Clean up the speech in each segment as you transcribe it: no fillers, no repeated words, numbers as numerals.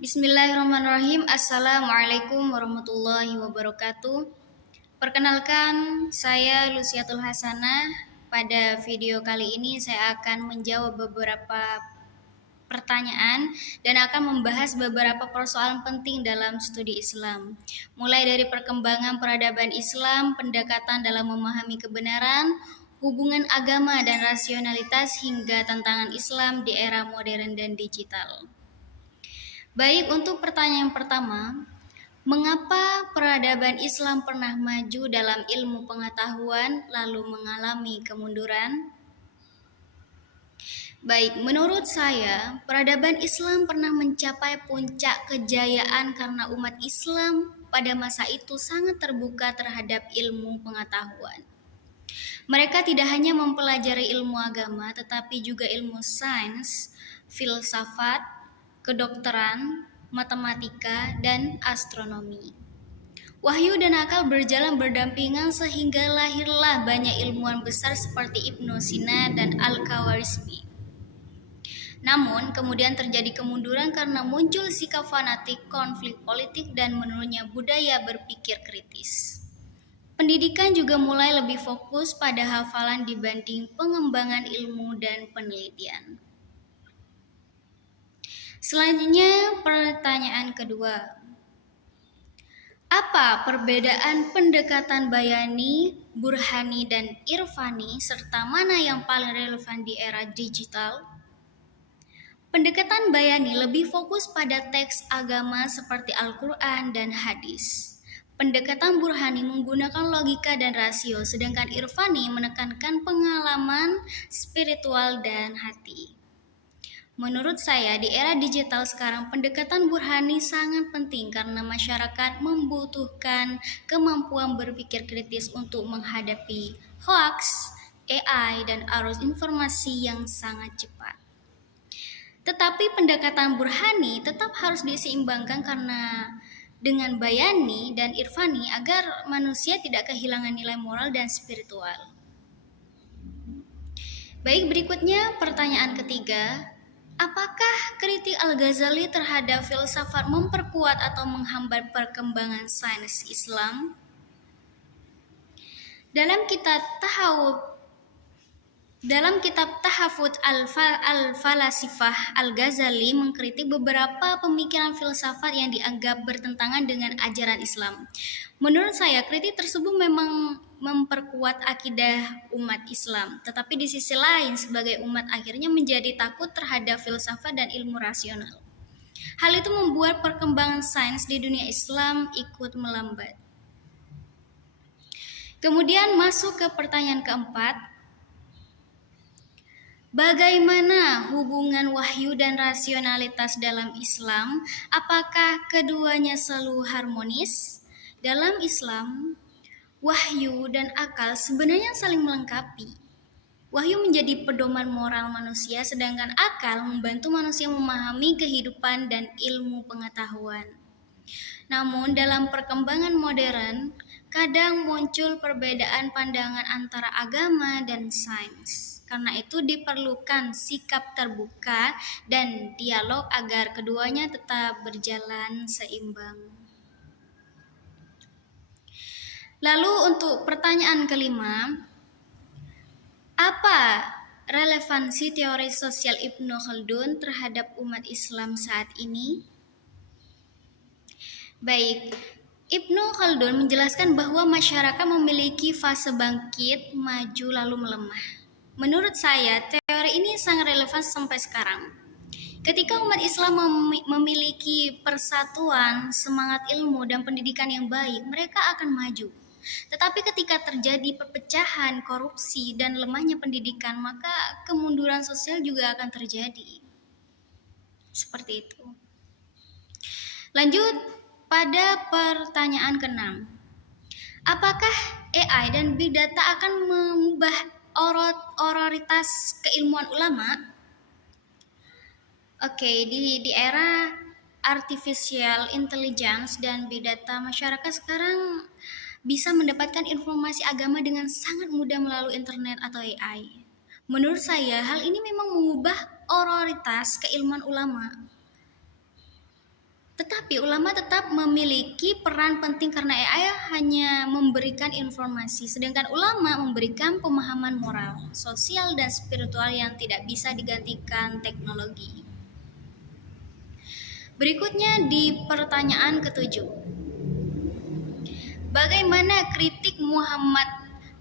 Bismillahirrahmanirrahim. Assalamualaikum warahmatullahi wabarakatuh. Perkenalkan, saya Luciatul Hasanah. Pada video kali ini saya akan menjawab beberapa pertanyaan dan akan membahas beberapa persoalan penting dalam studi Islam. Mulai dari perkembangan peradaban Islam, pendekatan dalam memahami kebenaran, hubungan agama dan rasionalitas hingga tantangan Islam di era modern dan digital. Baik, untuk pertanyaan pertama, mengapa peradaban Islam pernah maju dalam ilmu pengetahuan lalu mengalami kemunduran? Baik, menurut saya, peradaban Islam pernah mencapai puncak kejayaan karena umat Islam pada masa itu sangat terbuka terhadap ilmu pengetahuan. Mereka tidak hanya mempelajari ilmu agama, tetapi juga ilmu sains, filsafat, kedokteran, matematika, dan astronomi. Wahyu dan akal berjalan berdampingan sehingga lahirlah banyak ilmuwan besar seperti Ibnu Sina dan Al-Khawarizmi. Namun, kemudian terjadi kemunduran karena muncul sikap fanatik, konflik politik, dan menurunnya budaya berpikir kritis. Pendidikan juga mulai lebih fokus pada hafalan dibanding pengembangan ilmu dan penelitian. Selanjutnya, pertanyaan kedua. Apa perbedaan pendekatan bayani, burhani, dan irfani, serta mana yang paling relevan di era digital? Pendekatan bayani lebih fokus pada teks agama seperti Al-Quran dan hadis. Pendekatan burhani menggunakan logika dan rasio, sedangkan irfani menekankan pengalaman spiritual dan hati. Menurut saya, di era digital sekarang, pendekatan burhani sangat penting karena masyarakat membutuhkan kemampuan berpikir kritis untuk menghadapi hoax, AI, dan arus informasi yang sangat cepat. Tetapi pendekatan burhani tetap harus diseimbangkan karena dengan bayani dan irfani agar manusia tidak kehilangan nilai moral dan spiritual. Baik, berikutnya pertanyaan ketiga. Apakah kritik Al-Ghazali terhadap filsafat memperkuat atau menghambat perkembangan sains Islam? Dalam kitab Tahafut Al-Falasifah, Al-Ghazali mengkritik beberapa pemikiran filsafat yang dianggap bertentangan dengan ajaran Islam. Menurut saya, kritik tersebut memang memperkuat akidah umat Islam, tetapi di sisi lain sebagai umat akhirnya menjadi takut terhadap filsafat dan ilmu rasional. Hal itu membuat perkembangan sains di dunia Islam ikut melambat. Kemudian masuk ke pertanyaan keempat. Bagaimana hubungan wahyu dan rasionalitas dalam Islam? Apakah keduanya selalu harmonis? Dalam Islam, wahyu dan akal sebenarnya saling melengkapi. Wahyu menjadi pedoman moral manusia, sedangkan akal membantu manusia memahami kehidupan dan ilmu pengetahuan. Namun, dalam perkembangan modern, kadang muncul perbedaan pandangan antara agama dan sains. Karena itu diperlukan sikap terbuka dan dialog agar keduanya tetap berjalan seimbang. Lalu untuk pertanyaan kelima, apa relevansi teori sosial Ibnu Khaldun terhadap umat Islam saat ini? Baik, Ibnu Khaldun menjelaskan bahwa masyarakat memiliki fase bangkit, maju, lalu melemah. Menurut saya, teori ini sangat relevan sampai sekarang. Ketika umat Islam memiliki persatuan, semangat ilmu, dan pendidikan yang baik, mereka akan maju. Tetapi ketika terjadi perpecahan, korupsi, dan lemahnya pendidikan, maka kemunduran sosial juga akan terjadi. Seperti itu. Lanjut pada pertanyaan ke-6. Apakah AI dan Big Data akan mengubah otoritas keilmuan ulama? Oke, di era artificial intelligence dan Big Data, masyarakat sekarang bisa mendapatkan informasi agama dengan sangat mudah melalui internet atau AI. Menurut saya, hal ini memang mengubah otoritas keilmuan ulama. Tetapi ulama tetap memiliki peran penting karena AI hanya memberikan informasi, sedangkan ulama memberikan pemahaman moral, sosial, dan spiritual yang tidak bisa digantikan teknologi. Berikutnya di pertanyaan ketujuh. Bagaimana kritik Muhammad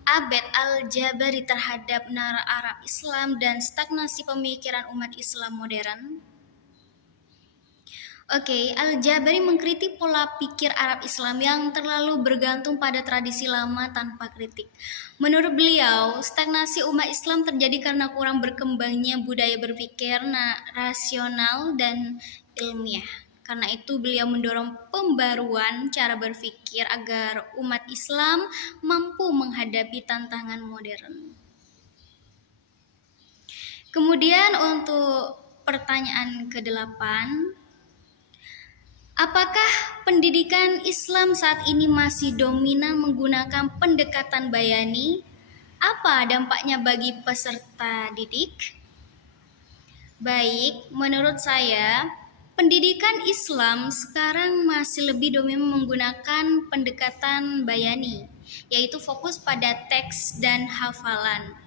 Abed Al-Jabari terhadap nara Arab Islam dan stagnasi pemikiran umat Islam modern? Oke, Al-Jabari mengkritik pola pikir Arab Islam yang terlalu bergantung pada tradisi lama tanpa kritik. Menurut beliau, stagnasi umat Islam terjadi karena kurang berkembangnya budaya berpikir rasional dan ilmiah. Karena itu beliau mendorong pembaruan cara berpikir agar umat Islam mampu menghadapi tantangan modern. Kemudian untuk pertanyaan ke-8, apakah pendidikan Islam saat ini masih dominan menggunakan pendekatan bayani? Apa dampaknya bagi peserta didik? Baik, menurut saya, pendidikan Islam sekarang masih lebih dominan menggunakan pendekatan bayani, yaitu fokus pada teks dan hafalan.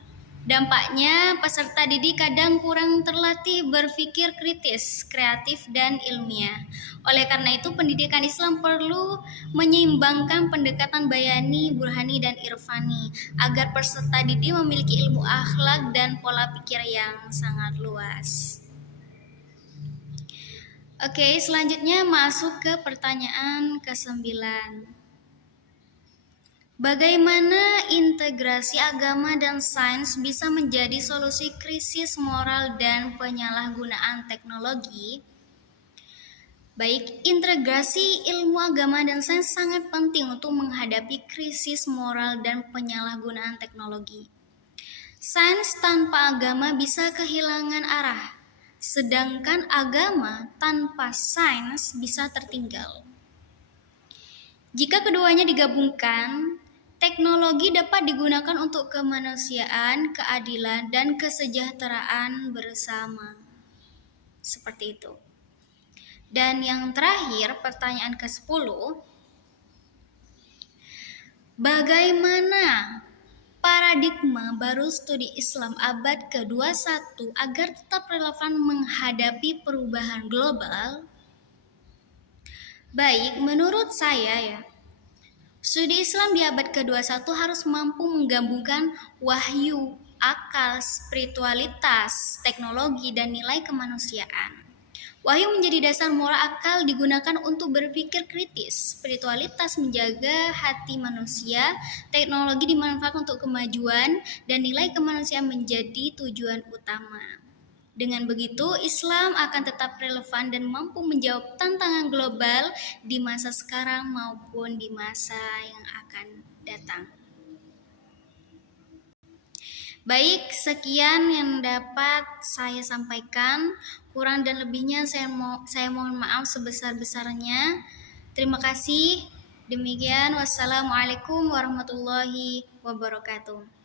Dampaknya, peserta didik kadang kurang terlatih berpikir kritis, kreatif, dan ilmiah. Oleh karena itu, pendidikan Islam perlu menyeimbangkan pendekatan bayani, burhani, dan irfani agar peserta didik memiliki ilmu akhlak dan pola pikir yang sangat luas. Oke, selanjutnya masuk ke pertanyaan ke-9. Bagaimana integrasi agama dan sains bisa menjadi solusi krisis moral dan penyalahgunaan teknologi? Baik, integrasi ilmu agama dan sains sangat penting untuk menghadapi krisis moral dan penyalahgunaan teknologi. Sains tanpa agama bisa kehilangan arah, sedangkan agama tanpa sains bisa tertinggal. Jika keduanya digabungkan, teknologi dapat digunakan untuk kemanusiaan, keadilan, dan kesejahteraan bersama. Seperti itu. Dan yang terakhir, pertanyaan ke-10. Bagaimana paradigma baru studi Islam abad ke-21 agar tetap relevan menghadapi perubahan global? Baik, menurut saya studi Islam di abad ke-21 harus mampu menggabungkan wahyu, akal, spiritualitas, teknologi, dan nilai kemanusiaan. Wahyu menjadi dasar moral, akal digunakan untuk berpikir kritis, spiritualitas menjaga hati manusia, teknologi dimanfaatkan untuk kemajuan, dan nilai kemanusiaan menjadi tujuan utama. Dengan begitu, Islam akan tetap relevan dan mampu menjawab tantangan global di masa sekarang maupun di masa yang akan datang. Baik, sekian yang dapat saya sampaikan. Kurang dan lebihnya saya mohon maaf sebesar-besarnya. Terima kasih. Demikian, wassalamualaikum warahmatullahi wabarakatuh.